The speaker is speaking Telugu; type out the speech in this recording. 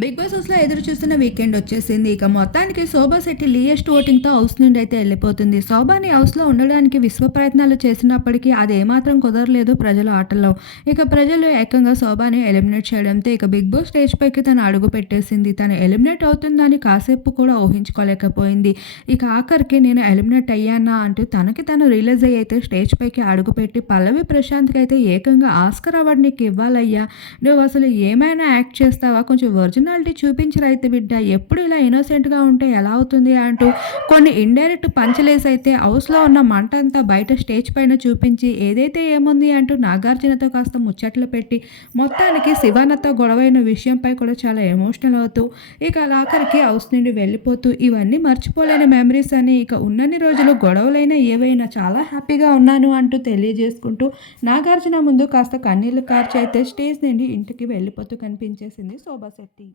బిగ్ బాస్ హౌస్లో ఎదురు చూస్తున్న వీకెండ్ వచ్చేసింది. ఇక మొత్తానికి శోభా శెట్టి లీయెస్ట్ ఓటింగ్తో హౌస్ నుండి అయితే వెళ్ళిపోతుంది. శోభాని హౌస్లో ఉండడానికి విశ్వ ప్రయత్నాలు చేసినప్పటికీ అది ఏమాత్రం కుదరలేదు ప్రజల ఆటల్లో. ఇక ప్రజలు ఏకంగా శోభాని ఎలిమినేట్ చేయడంతో ఇక బిగ్ బాస్ స్టేజ్ పైకి తను అడుగు పెట్టేసింది. తను ఎలిమినేట్ అవుతుందని కాసేపు కూడా ఊహించుకోలేకపోయింది. ఇక ఆఖరికి నేను ఎలిమినేట్ అయ్యానా అంటూ తనకి తను రిలీజ్ అయ్యి అయితే స్టేజ్ పైకి అడుగుపెట్టి పల్లవి ప్రశాంత్కి అయితే ఏకంగా ఆస్కర్ అవార్డు నీకు ఇవ్వాలయ్యా. నువ్వు అసలు ఏమైనా యాక్ట్ చేస్తావా? కొంచెం ఒరిజినల్ చూపించి రైతు బిడ్డ. ఎప్పుడు ఇలా ఇన్నోసెంట్గా ఉంటే ఎలా అవుతుంది అంటూ కొన్ని ఇండైరెక్ట్ పంచలేసి అయితే హౌస్లో ఉన్న మంట అంతా బయట స్టేజ్ పైన చూపించి ఏదైతే ఏముంది అంటూ నాగార్జునతో కాస్త ముచ్చట్లు పెట్టి మొత్తానికి శివానతో గొడవైన విషయంపై కూడా చాలా ఎమోషనల్ అవుతూ ఇక ఆఖరికి హౌస్ నుండి వెళ్ళిపోతూ ఇవన్నీ మర్చిపోలేని మెమరీస్ అని ఇక ఉన్నన్ని రోజులు గొడవలైనా ఏవైనా చాలా హ్యాపీగా ఉన్నాను అంటూ తెలియజేసుకుంటూ నాగార్జున ముందు కాస్త కన్నీళ్ళు కార్చి అయితే స్టేజ్ నుండి ఇంటికి వెళ్ళిపోతూ కనిపించేసింది శోభాశెట్టి